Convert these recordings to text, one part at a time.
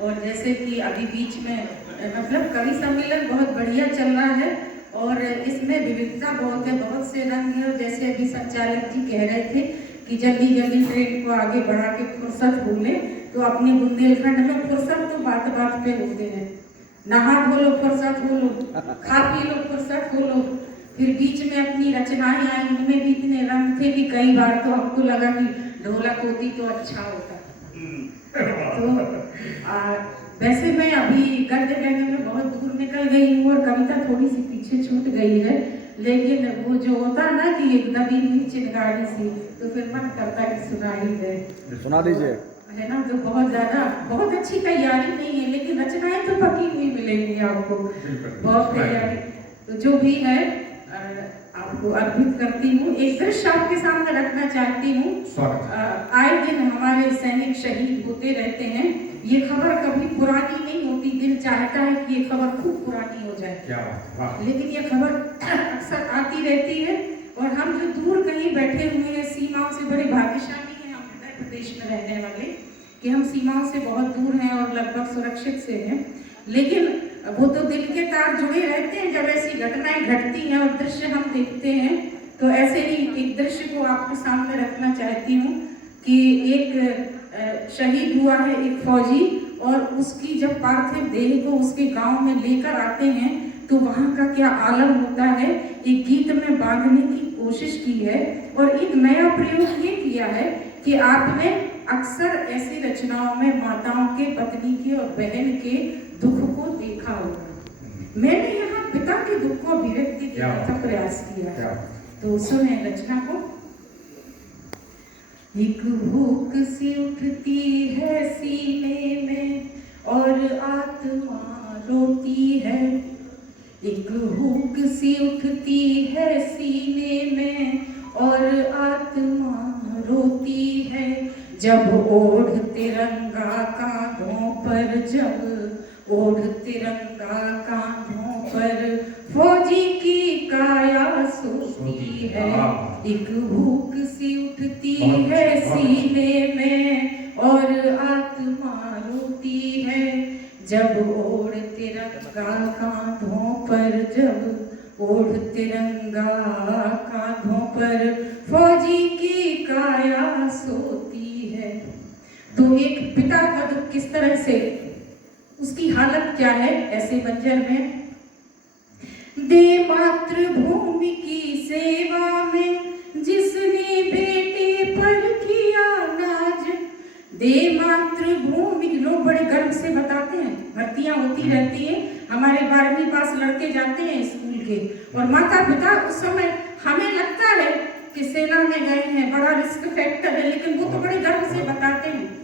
और जैसे कि अभी बीच में मतलब कवि सम्मेलन बहुत बढ़िया चल रहा है और इसमें विविधता बहुत है, बहुत से रंग है। और जैसे अभी संचालक जी कह रहे थे कि जल्दी जल्दी ट्रेन को आगे बढ़ा के फुर्सत हो ले, तो अपने बुंदेलखंड में फुर्सत तो बात बात पे होते हैं। नहा धो लो फुर्सत हो लो, खा पी लो फुर्सत हो लो। फिर बीच में अपनी रचनाएं आई, उनमें भी इतने रंग थे कि कई बार तो हमको लगा कि ढोलक होती तो अच्छा होता। तो वैसे मैं अभी गद्य कहने में बहुत दूर निकल गई हूँ और कविता थोड़ी सी पीछे छूट गई है, लेकिन वो जो होता ना कि एक दबी हुई चिंगारी सी, तो फिर मन करता है कि सुना ही दे। सुना दीजिए, है ना। तो बहुत अच्छी तैयारी नहीं है, लेकिन रचनाएं तो पकी हुई मिलेंगी आपको, बहुत तैयारी। तो जो भी है आपको अर्पित करती हूँ। एक दृश्य आपके सामने रखना चाहती हूँ। आए दिन हमारे सैनिक शहीद होते रहते हैं। ये खबर कभी पुरानी नहीं होती, दिल चाहता है कि ये खबर खूब पुरानी हो जाए, लेकिन ये खबर अक्सर आती रहती है। और हम जो दूर कहीं बैठे हुए हैं, सीमाओं से बड़े भाग्यशाली हैं हम उत्तर प्रदेश में रहने वाले, कि हम सीमाओं से बहुत दूर हैं और लगभग सुरक्षित से हैं। लेकिन वो तो दिल के तार जुड़े रहते हैं जब ऐसी घटनाएं घटती हैं और दृश्य हम देखते हैं। तो ऐसे ही एक दृश्य को आपके सामने रखना चाहती हूँ कि एक शहीद हुआ है एक फौजी, और उसकी जब पार्थिव देह को उसके गांव में लेकर आते हैं तो वहाँ का क्या आलम होता है, एक गीत में बांधने की कोशिश की है। और एक नया प्रयोग ये किया है कि आपने अक्सर ऐसी रचनाओं में माताओं के, पत्नी के और बहन के दुख को देखा होगा। मैंने यहाँ पिता के दुख को अभिव्यक्ति करने का प्रयास किया। तो सुने रचना को। एक भूख सी उठती है सीने में और आत्मा रोती है। एक भूख सी उठती है सीने में और आत्मा रोती है। जब ओढ़ तिरंगा कांधों पर, जब ओढ़ तिरंगा कांधों पर फौजी की काया सोती है। एक भूख सी उठती है सीने में और आत्मा रोती है। जब ओढ़ तिरंगा कांधों पर, जब ओढ़ तिरंगा कांधों पर फौजी की काया सोती है। तो एक पिता का दुख किस तरह से, उसकी हालत क्या है ऐसे बंजर में। दे मातृभूमि की सेवा में जिसने बेटे पर किया नाज। दे मातृभूमि, लोग बड़े गर्व से बताते हैं, भर्तियां होती रहती हैं, हमारे 12वीं पास लड़के जाते हैं स्कूल के, और माता पिता उस समय हमें लगता है कि सेना में गए हैं, बड़ा रिस्क फैक्टर है, लेकिन वो तो बड़े गर्व से बताते हैं।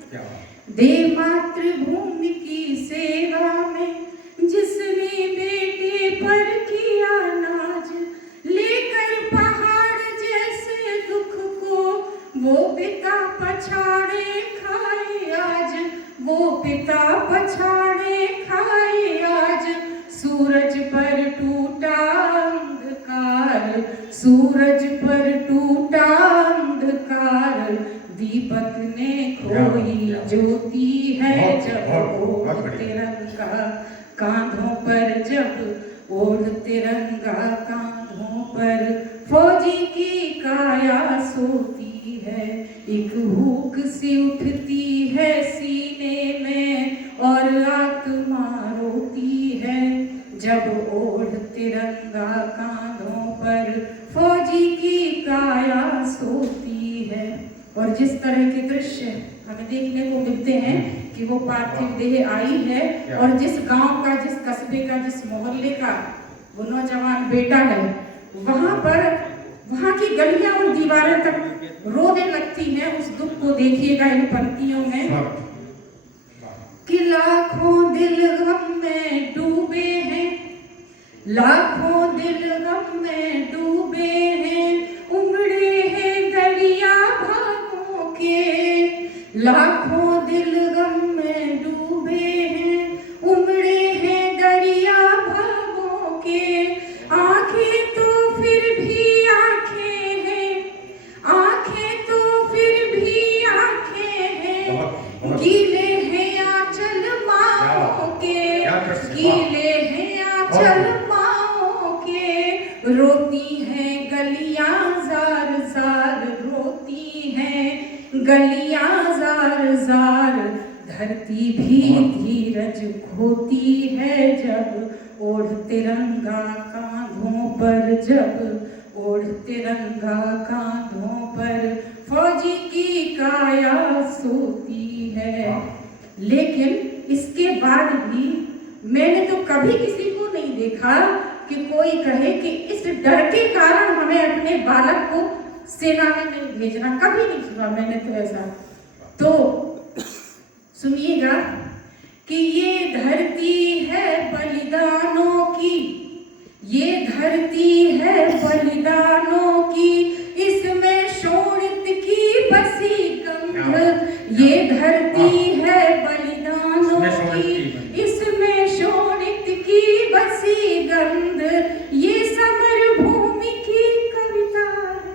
दे मातृभूमि की सेवा में जिसने बेटे पर किया नाज। लेकर पहाड़ जैसे दुख को वो पिता पछाड़े खाए आज। वो पिता पछाड़े खाए आज। सूरज पर टूटा अंधकार, सूरज पर टूटा अंधकार, दीपक ने खोई ज्योति है। जब ओढ़ तिरंगा कांधों पर, जब ओढ़ तिरंगा कांधों पर फौजी की काया सोती है। एक भूख सी उठती है सीने में और आत्मा रोती है। जब ओढ़ तिरंगा कांधों पर फौजी की काया सोती है। और जिस तरह के दृश्य हमें देखने को मिलते हैं कि वो पार्थिव देह आई है, और जिस गांव का, जिस कस्बे का, जिस मोहल्ले का वो नौजवान बेटा है, वहां पर वहां की गलियां और दीवारें तक रोने लगती हैं। उस दुख को देखिएगा इन पंक्तियों में कि लाखों दिल गम में डूबे हैं, लाखों दिल गम में डूबे हैं, उमड़े हैं दरिया भावों के। लाखों दिल गम में डूबे हैं, उमड़े हैं दरिया भावों के। आंखें तो फिर भी आंखें हैं, आंखें तो फिर भी आंखें हैं, गीले हैं आंचल माँ गीले हैं आंचल पाँव के, रोती हैं गलियां जार जार, रोती हैं गलियां जार जार। धरती भी धीरज खोती है जब ओढ़ तिरंगा कांधों पर, जब ओढ़ तिरंगा कांधों पर फौजी की काया सोती है। लेकिन इसके बाद भी मैंने तो कभी किसी को नहीं देखा कि कोई कहे कि इस डर के कारण हमें अपने बालक को सेना में नहीं भेजना, कभी नहीं सुना मैंने तो ऐसा। तो सुनिएगा कि ये धरती है बलिदानों की, ये धरती है बलिदानों की, इसमें शोणित की बसी गंध। ये धरती है बलिदानों की, इसमें शोणित की बसी गंध। ये समर भूमि की कविता है,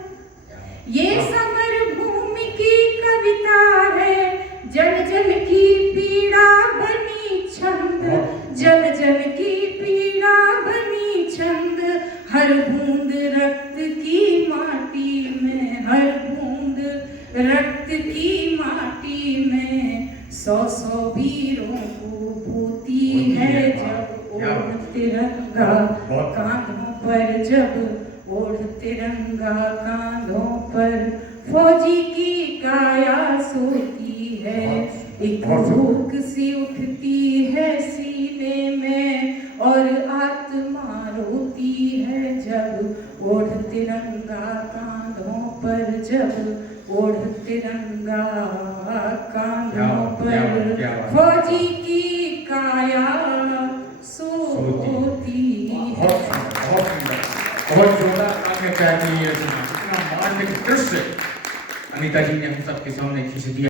ये समर भूमि की कविता है। जन जन की पीड़ा बनी छंद, जन जन की पीड़ा बनी छंद। हर बूंद रक्त की माटी में, हर बूंद रक्त की माटी में, 100 वीरों को पूती है जब ओढ़ तिरंगा कांधों पर, जब ओढ़ तिरंगा कांधों पर फौजी की काया सोती है। एक भूख सी उठती है सीने में और आत्मा रोती है जब ओढ़ तिरंगा कांधों पर, जब ओढ़ तिरंगा कांधों पर फौजी की काया सोती है। बहुत जोरदार आपने क्या किया, इतना मार्मिक दृश्य अनीता जी ने हम सबके सामने खींच दिया।